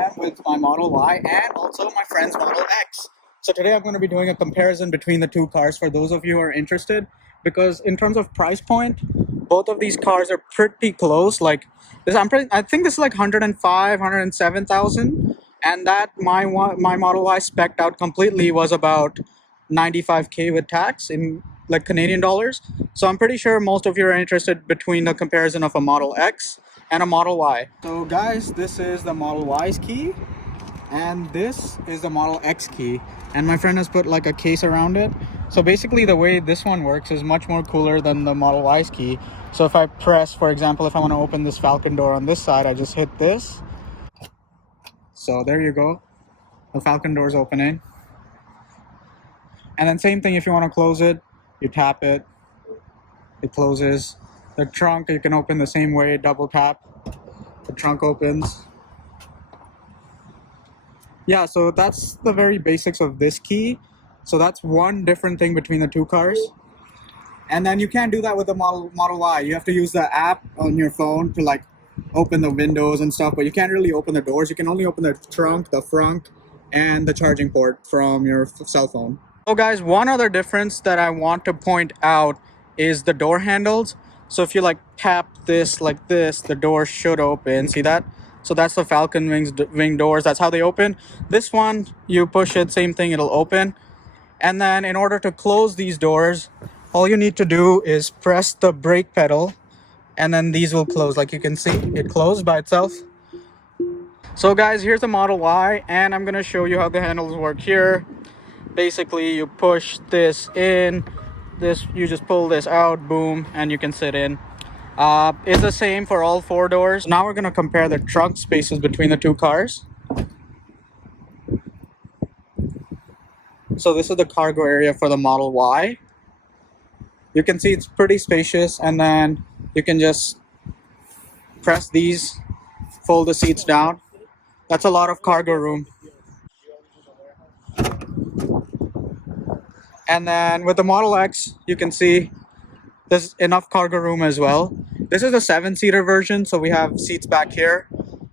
am with my Model Y and also my friend's Model X. So today I'm going to be doing a comparison between the two cars for those of you who are interested, because in terms of price point, both of these cars are pretty close. Like this, I think this is like 105, 107,000, and that my Model Y spec'd out completely was about 95K with tax in like Canadian dollars. So I'm pretty sure most of you are interested between the comparison of a Model X and a Model Y. So guys, this is the Model Y's key and this is the Model X key, and my friend has put like a case around it. So basically the way this one works is much more cooler than the Model Y's key. So if I press, for example, if I want to open this Falcon door on this side, I just hit this. So there you go, the Falcon door is opening. And then same thing, if you want to close it, you tap it, it closes. The trunk you can open the same way, double tap, the trunk opens. Yeah, so that's the very basics of this key. So that's one different thing between the two cars. And then you can't do that with the Model Y. You have to use the app on your phone to like open the windows and stuff, but you can't really open the doors. You can only open the trunk, the front, and the charging port from your cell phone. So guys, one other difference that I want to point out is the door handles. So if you like tap this like this, the door should open. See that? So that's the Falcon wing doors. That's how they open. This one, you push it, same thing, it'll open. And then in order to close these doors, all you need to do is press the brake pedal and then these will close. Like you can see, it closed by itself. So guys, here's the Model Y and I'm gonna show you how the handles work here. Basically, you push this in, you just pull this out, boom, and you can sit in. It's the same for all four doors. Now we're gonna compare the trunk spaces between the two cars. So this is the cargo area for the Model Y. You can see it's pretty spacious, and then you can just press these, fold the seats down. That's a lot of cargo room. And then with the Model X, you can see there's enough cargo room as well. This is the 7-seater version, so we have seats back here.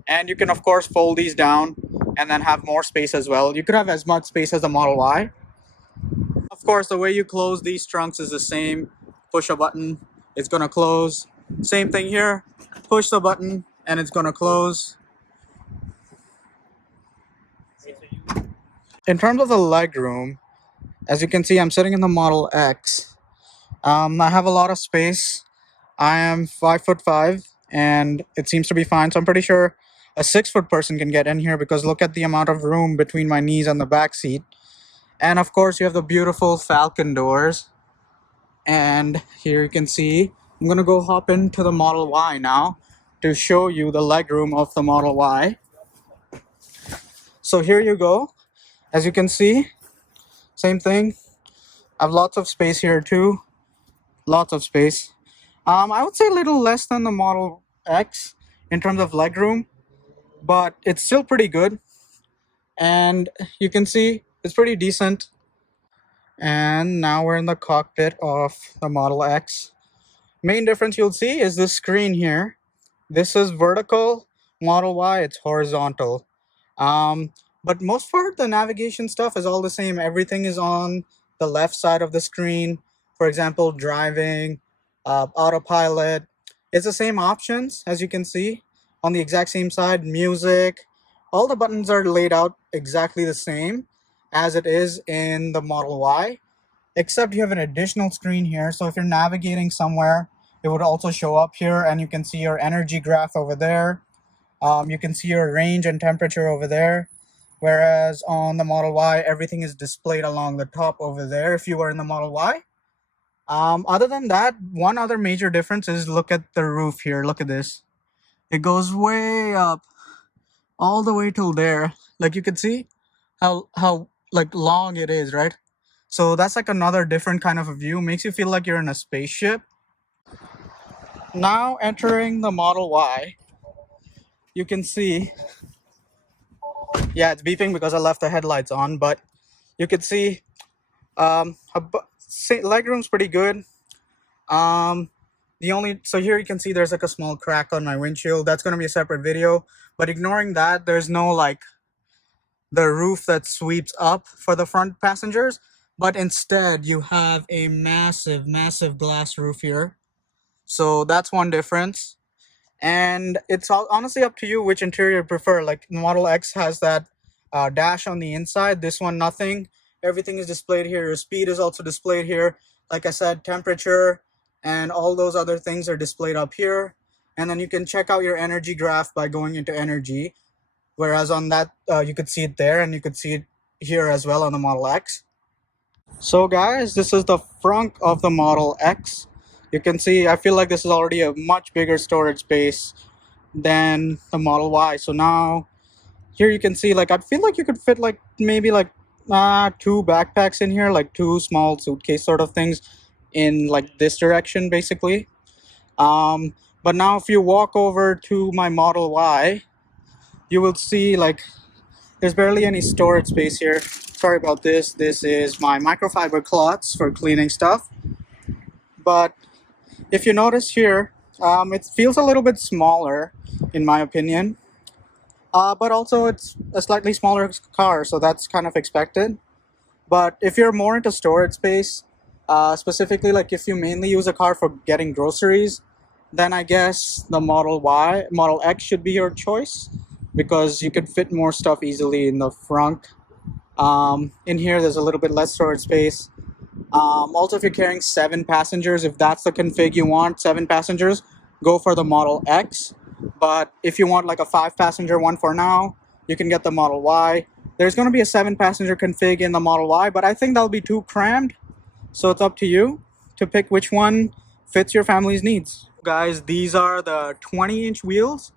And you can, of course, fold these down and then have more space as well. You could have as much space as the Model Y. Of course, the way you close these trunks is the same. Push a button, it's going to close. Same thing here. Push the button, and it's going to close. In terms of the legroom, as you can see, I'm sitting in the Model X. I have a lot of space. I am 5'5", and it seems to be fine. So I'm pretty sure a 6-foot person can get in here, because look at the amount of room between my knees and the back seat. And of course, you have the beautiful Falcon doors. And here you can see, I'm gonna go hop into the Model Y now to show you the legroom of the Model Y. So here you go. As you can see, same thing. I have lots of space here too. Lots of space. I would say a little less than the Model X in terms of legroom, but it's still pretty good. And you can see it's pretty decent. And now we're in the cockpit of the Model X. Main difference you'll see is this screen here. This is vertical. Model Y, it's horizontal. But most part, the navigation stuff is all the same. Everything is on the left side of the screen. For example, driving, autopilot. It's the same options, as you can see, on the exact same side. Music. All the buttons are laid out exactly the same as it is in the Model Y, except you have an additional screen here. So if you're navigating somewhere, it would also show up here, and you can see your energy graph over there. You can see your range and temperature over there. Whereas on the Model Y, everything is displayed along the top over there if you were in the Model Y. Other than that, one other major difference is look at the roof here. Look at this. It goes way up, all the way till there. Like you can see how like long it is, right? So that's like another different kind of a view. Makes you feel like you're in a spaceship. Now entering the Model Y, you can see, yeah, it's beeping because I left the headlights on, but you can see legroom's pretty good. So here you can see there's like a small crack on my windshield. That's going to be a separate video. But ignoring that, there's no like the roof that sweeps up for the front passengers. But instead, you have a massive glass roof here. So that's one difference. And it's honestly up to you which interior you prefer. Like Model X has that dash on the inside. This one, nothing. Everything is displayed here. Your speed is also displayed here. Like I said, temperature and all those other things are displayed up here. And then you can check out your energy graph by going into energy. Whereas on that, you could see it there, and you could see it here as well on the Model X. So guys, this is the front of the Model X. You can see, I feel like this is already a much bigger storage space than the Model Y. So now here you can see, like, I feel like you could fit like maybe like two backpacks in here, like two small suitcase sort of things in like this direction basically. But now if you walk over to my Model Y, you will see like there's barely any storage space here. Sorry about this. This is my microfiber cloths for cleaning stuff. But if you notice here, it feels a little bit smaller in my opinion. But also it's a slightly smaller car, so that's kind of expected. But if you're more into storage space, specifically like if you mainly use a car for getting groceries, then I guess the Model X should be your choice, because you could fit more stuff easily in the front. In here, there's a little bit less storage space. Also, if you're carrying 7 passengers, if that's the config you want, 7 passengers, go for the Model X. But if you want like a 5-passenger one for now, you can get the Model Y. There's going to be a 7-passenger config in the Model Y, but I think that'll be too crammed. So it's up to you to pick which one fits your family's needs. Guys, these are the 20-inch wheels.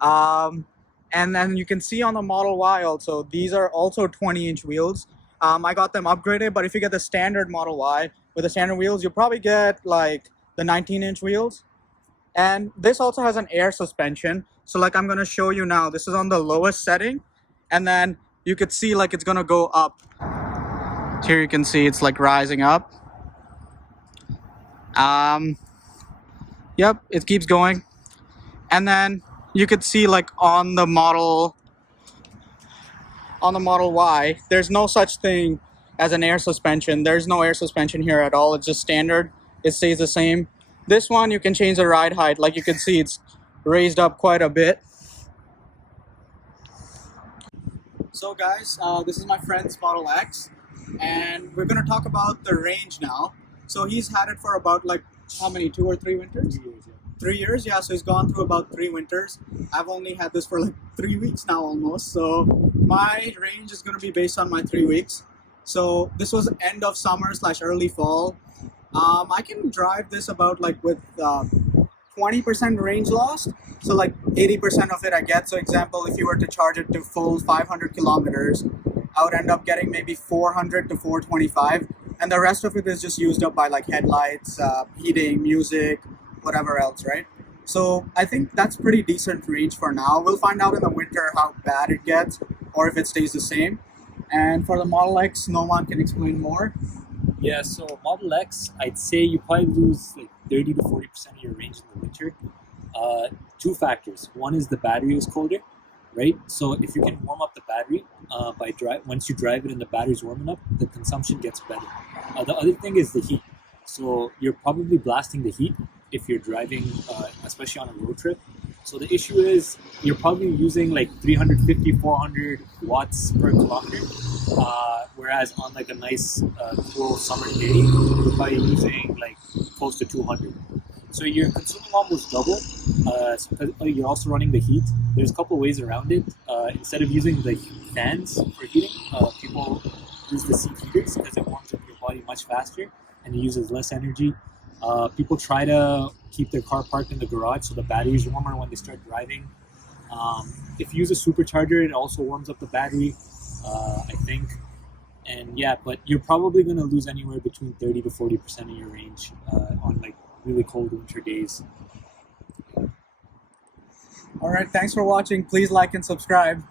And then you can see on the Model Y also, these are also 20-inch wheels. I got them upgraded, but if you get the standard Model Y with the standard wheels, you'll probably get like the 19-inch wheels. And this also has an air suspension. So like I'm going to show you now, this is on the lowest setting. And then you could see like it's going to go up. Here you can see it's like rising up. Yep, it keeps going. And then you could see like on the Model Y, there's no such thing as an air suspension. There's no air suspension here at all. It's just standard. It stays the same. This one, you can change the ride height. Like you can see, it's raised up quite a bit. So guys, this is my friend's Model X, and we're gonna talk about the range now. So he's had it for about like, how many, 2 or 3 winters? 3 years, yeah. 3 years, yeah, so he's gone through about 3 winters. I've only had this for like 3 weeks now almost, so my range is going to be based on my 3 weeks. So this was end of summer / early fall. I can drive this about like with 20% range lost, so like 80% of it I get. So example, if you were to charge it to full 500 kilometers, I would end up getting maybe 400 to 425, and the rest of it is just used up by like headlights, heating, music, whatever else, right? So I think that's pretty decent range for now. We'll find out in the winter how bad it gets or if it stays the same. And for the Model X, Noman can explain more. Yeah, so Model X, I'd say you probably lose like 30 to 40% of your range in the winter. 2 factors. One is the battery is colder, right? So if you can warm up the battery once you drive it and the battery's warming up, the consumption gets better. The other thing is the heat. So you're probably blasting the heat if you're driving, especially on a road trip. So the issue is you're probably using like 350, 400 watts per kilometer, whereas on like a nice cool summer day, you're probably using like close to 200. So you're consuming almost double. You're also running the heat. There's a couple ways around it. Instead of using the fans for heating, people use the seat heaters because it warms up your body much faster and it uses less energy. People try to keep their car parked in the garage so the battery is warmer when they start driving. If you use a supercharger, it also warms up the battery, I think. And yeah, but you're probably going to lose anywhere between 30 to 40% of your range on like really cold winter days. All right, thanks for watching. Please like and subscribe.